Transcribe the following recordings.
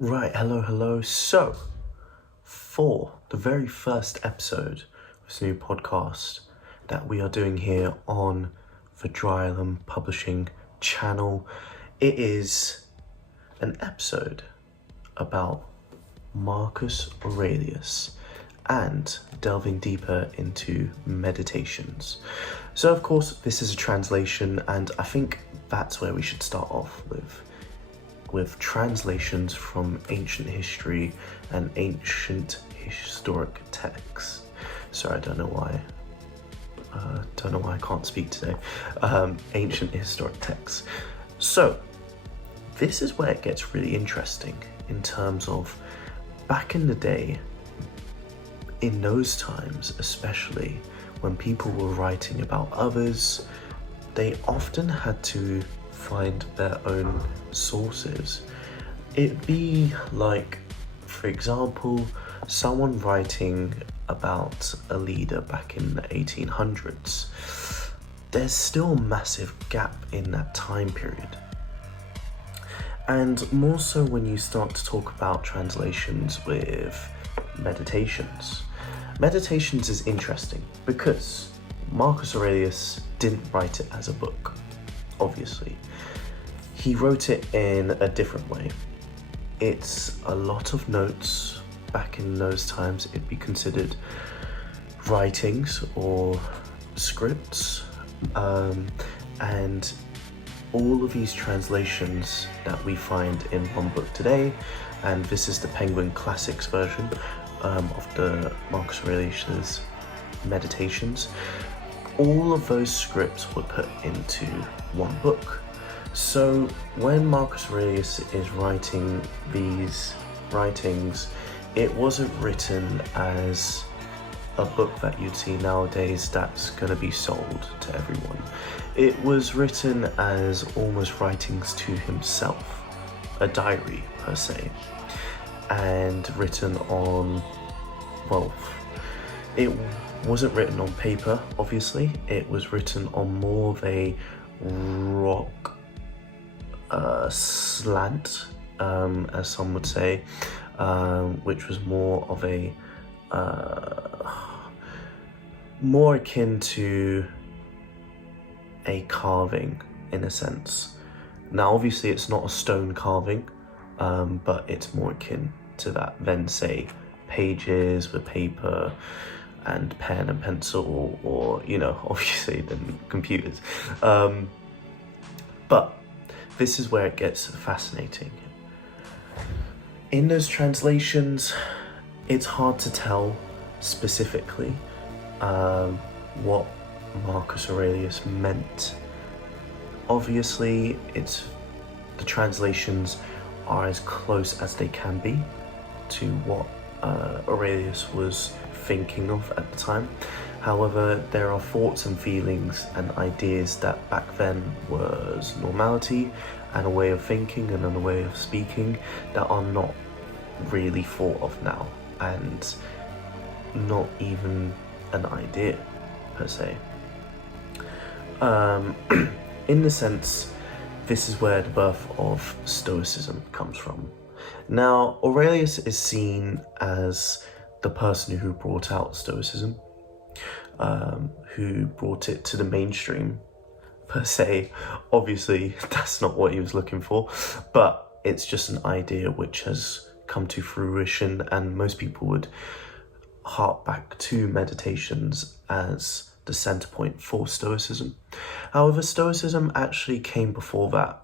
Right, hello. So, for the very first episode of this new podcast that we are doing here on the Drylam Publishing channel, it is an episode about Marcus Aurelius and delving deeper into meditations. So, of course, this is a translation, and I think that's where we should start off with translations from ancient history and ancient historic texts. Sorry, I don't know why I can't speak today. Ancient historic texts. So, this is where it gets really interesting in terms of back in the day, in those times, especially when people were writing about others, they often had to find their own sources. It'd be like, for example, someone writing about a leader back in the 1800s. There's still a massive gap in that time period. And more so when you start to talk about translations with meditations. Meditations is interesting because Marcus Aurelius didn't write it as a book, obviously. He wrote it in a different way. It's a lot of notes. Back in those times, it'd be considered writings or scripts. And all of these translations that we find in one book today, and this is the Penguin Classics version of the Marcus Aurelius' Meditations, all of those scripts were put into one book. So when Marcus Aurelius is writing these writings, it wasn't written as a book that you'd see nowadays that's going to be sold to everyone. It was written as almost writings to himself, a diary per se, and written on, well, it wasn't written on paper, obviously. It was written on more of a rock slant, as some would say, which was more of a more akin to a carving in a sense. Now obviously it's not a stone carving, but it's more akin to that than say pages with paper and pen and pencil, or obviously than computers. But this is where it gets fascinating. In those translations, it's hard to tell specifically what Marcus Aurelius meant. Obviously, the translations are as close as they can be to what Aurelius was thinking of at the time. However, there are thoughts and feelings and ideas that back then was normality and a way of thinking and a way of speaking that are not really thought of now, and not even an idea per se. In the sense, this is where the birth of Stoicism comes from. Now, Aurelius is seen as the person who brought out Stoicism, who brought it to the mainstream per se. Obviously, that's not what he was looking for, but it's just an idea which has come to fruition, and most people would hark back to meditations as the center point for Stoicism. However, Stoicism actually came before that,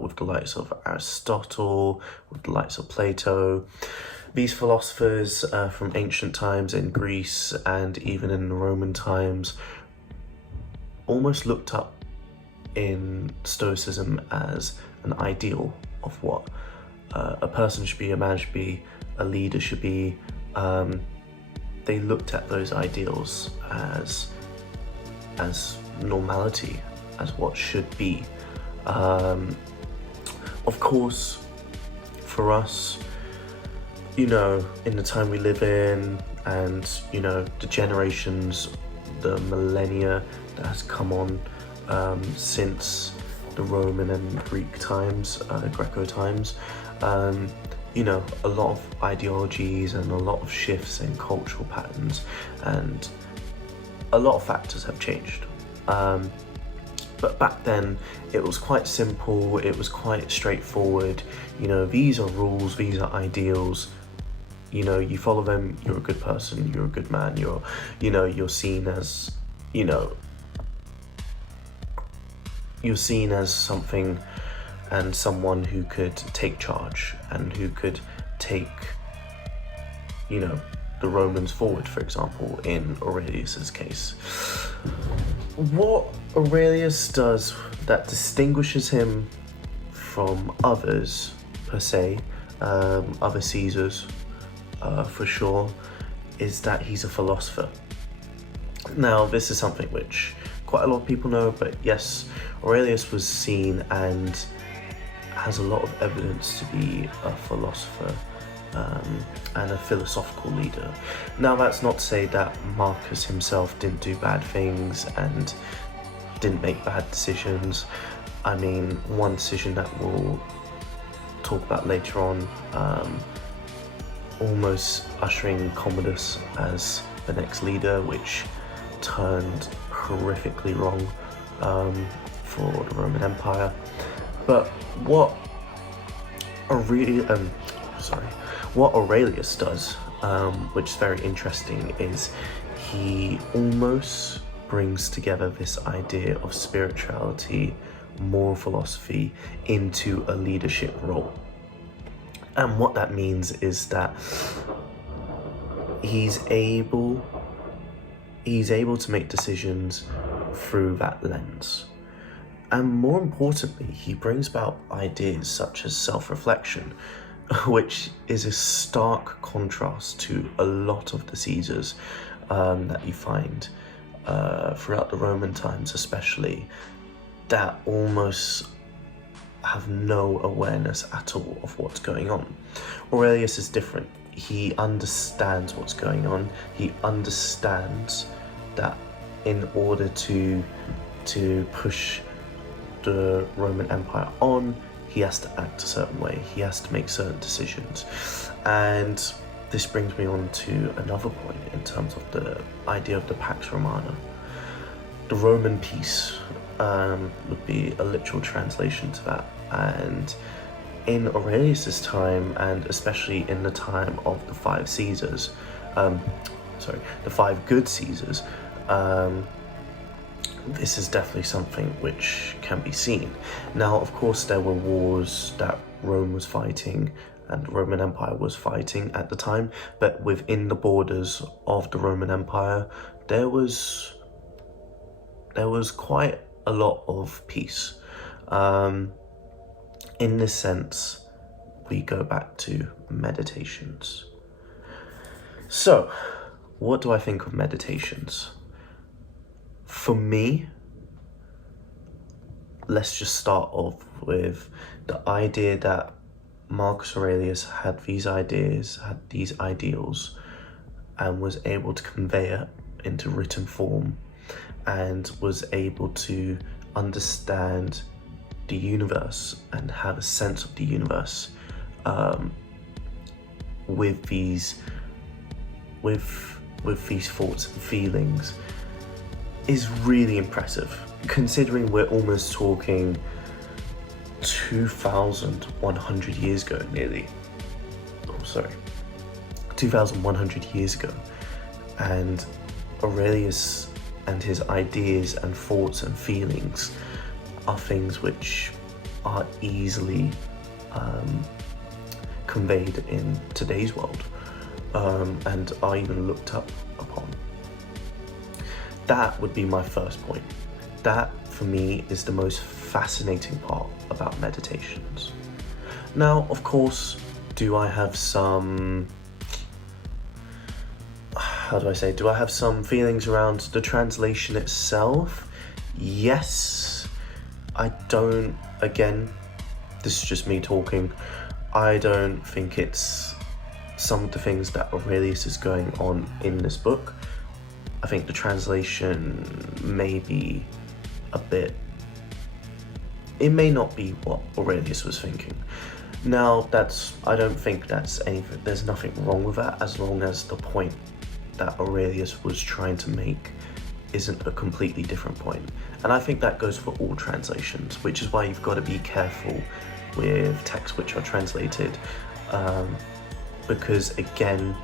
with the likes of Aristotle, with the likes of Plato. These philosophers from ancient times in Greece and even in the Roman times almost looked up in Stoicism as an ideal of what a person should be, a man should be, a leader should be. They looked at those ideals as normality, as what should be. Of course, for us, in the time we live in, and the generations, the millennia that has come on since the Roman and Greek times, Greco times, a lot of ideologies and a lot of shifts in cultural patterns, and a lot of factors have changed. But back then it was quite simple, it was quite straightforward. These are rules, these are ideals. You follow them, you're a good person, you're a good man, you're seen as, you're seen as something and someone who could take charge and who could take, the Romans forward, for example, in Aurelius's case. What Aurelius does that distinguishes him from others, per se, other Caesars, for sure, is that he's a philosopher. Now, this is something which quite a lot of people know, but yes, Aurelius was seen and has a lot of evidence to be a philosopher and a philosophical leader. Now, that's not to say that Marcus himself didn't do bad things and didn't make bad decisions. I mean, one decision that we'll talk about later on, almost ushering Commodus as the next leader, which turned horrifically wrong for the Roman Empire. But what Aurelius does, which is very interesting, is he almost brings together this idea of spirituality, moral philosophy into a leadership role. And what that means is that he's able to make decisions through that lens. And more importantly, he brings about ideas such as self-reflection, which is a stark contrast to a lot of the Caesars that you find throughout the Roman times especially, that almost have no awareness at all of what's going on. Aurelius is different. He understands what's going on. He understands that in order to push the Roman Empire on, he has to act a certain way. He has to make certain decisions. And this brings me on to another point in terms of the idea of the Pax Romana. The Roman peace would be a literal translation to that. And in Aurelius's time, and especially in the time of the five Caesars, the five good Caesars, this is definitely something which can be seen. Now, of course, there were wars that Rome was fighting and the Roman Empire was fighting at the time, but within the borders of the Roman Empire, there was quite a lot of peace. In this sense, we go back to meditations. So, what do I think of meditations? For me, let's just start off with the idea that Marcus Aurelius had these ideas, had these ideals, and was able to convey it into written form, and was able to understand the universe and have a sense of the universe with these thoughts and feelings, is really impressive, considering we're almost talking 2,100 years ago, 2,100 years ago. And Aurelius and his ideas and thoughts and feelings are things which are easily conveyed in today's world, and are even looked up upon. That would be my first point. That, for me, is the most fascinating part about meditations. Now, of course, do I have some feelings around the translation itself? Yes. Again, this is just me talking, I don't think it's some of the things that Aurelius is going on in this book. I think the translation may be it may not be what Aurelius was thinking. Now, I don't think there's nothing wrong with that, as long as the point that Aurelius was trying to make isn't a completely different point. And I think that goes for all translations, which is why you've got to be careful with texts which are translated, because again,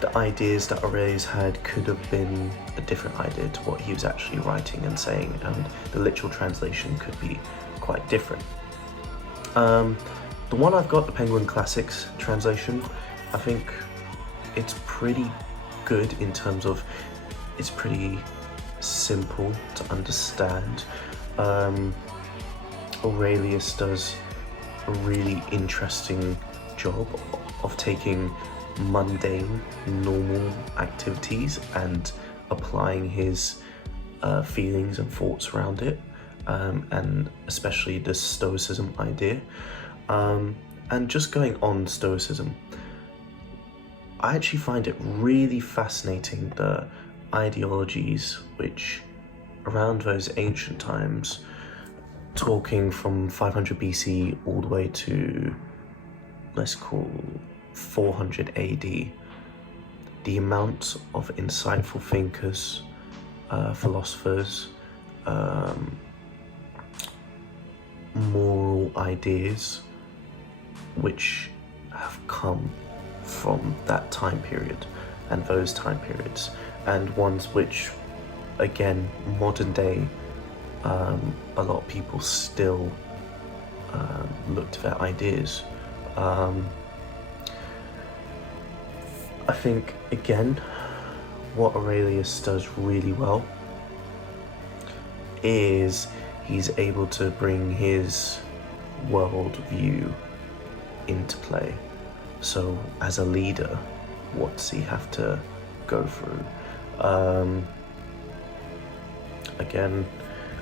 the ideas that Aurelius had could have been a different idea to what he was actually writing and saying, and the literal translation could be quite different. The one I've got, the Penguin Classics translation, I think it's pretty good in terms of it's pretty simple to understand. Aurelius does a really interesting job of taking mundane, normal activities and applying his feelings and thoughts around it, and especially the Stoicism idea. And just going on Stoicism, I actually find it really fascinating, the ideologies which around those ancient times, talking from 500 BC all the way to, let's call 400 AD, the amount of insightful thinkers, philosophers, moral ideas which have come from that time period and those time periods, and ones which, again, modern day, a lot of people still look to their ideas. I think, again, what Aurelius does really well is he's able to bring his worldview into play. So as a leader, what does he have to go through? Again,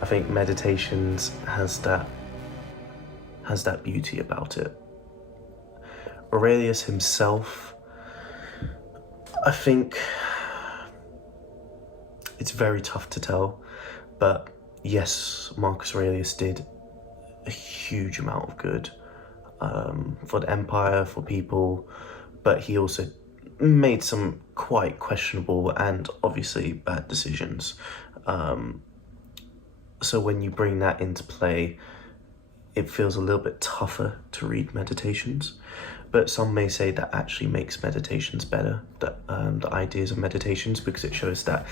I think Meditations has that beauty about it. Aurelius himself, I think it's very tough to tell, but yes, Marcus Aurelius did a huge amount of good for the empire, for people, but he also made some quite questionable and obviously bad decisions. So when you bring that into play, it feels a little bit tougher to read Meditations, but some may say that actually makes Meditations better, that the ideas of Meditations, because it shows that,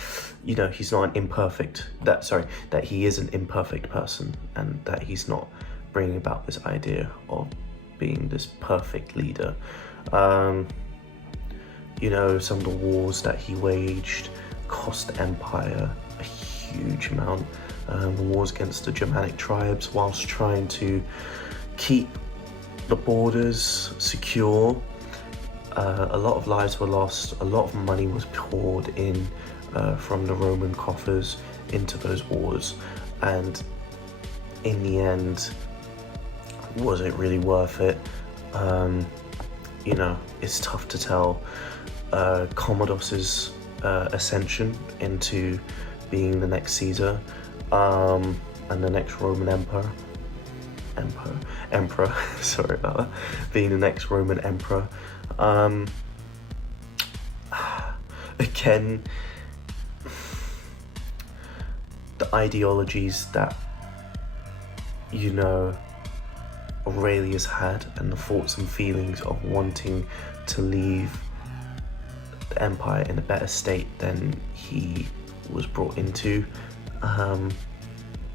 you know, he's not that he is an imperfect person, and that he's not bringing about this idea of being this perfect leader. You know, some of the wars that he waged cost the empire a huge amount. The wars against the Germanic tribes, whilst trying to keep the borders secure. A lot of lives were lost, a lot of money was poured in from the Roman coffers into those wars, and in the end, was it really worth it? You know, it's tough to tell. Commodus's ascension into being the next Caesar, and the next Roman emperor, sorry about that, being the next Roman emperor. Again, the ideologies that, you know, Aurelius had, and the thoughts and feelings of wanting to leave the empire in a better state than he was brought into,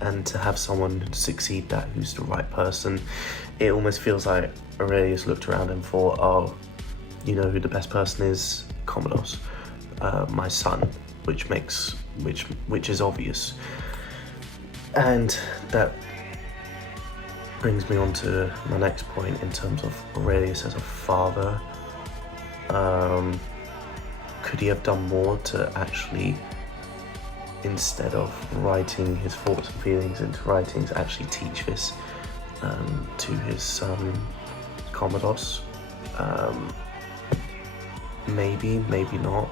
and to have someone succeed that who's the right person. It almost feels like Aurelius looked around and thought, oh, you know who the best person is? Commodus, my son, which is obvious. And that brings me on to my next point in terms of Aurelius as a father. Could he have done more to actually, instead of writing his thoughts and feelings into writings, actually teach this to his son Commodus? Maybe not.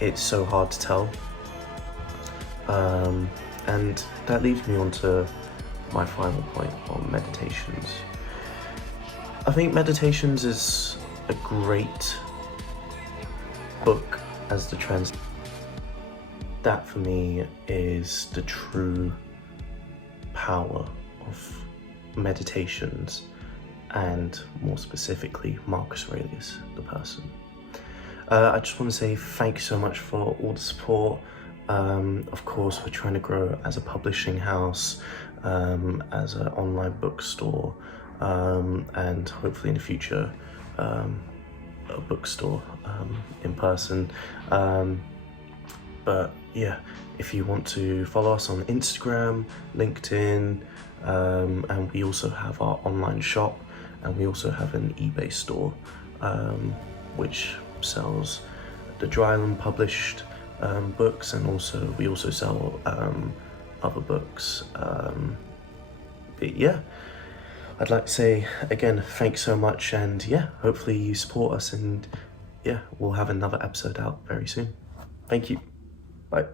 It's so hard to tell. And that leads me on to my final point on Meditations. I think Meditations is a great book as the that for me is the true power of Meditations, and more specifically Marcus Aurelius, the person. I just want to say thank you so much for all the support. Of course, we're trying to grow as a publishing house, as an online bookstore, and hopefully in the future a bookstore in person. But yeah, if you want to follow us on Instagram, LinkedIn, and we also have our online shop, and we also have an eBay store which sells the Drylam published books, and we also sell other books. But yeah, I'd like to say again, thanks so much, and yeah, hopefully you support us, and yeah, we'll have another episode out very soon. Thank you. Bye.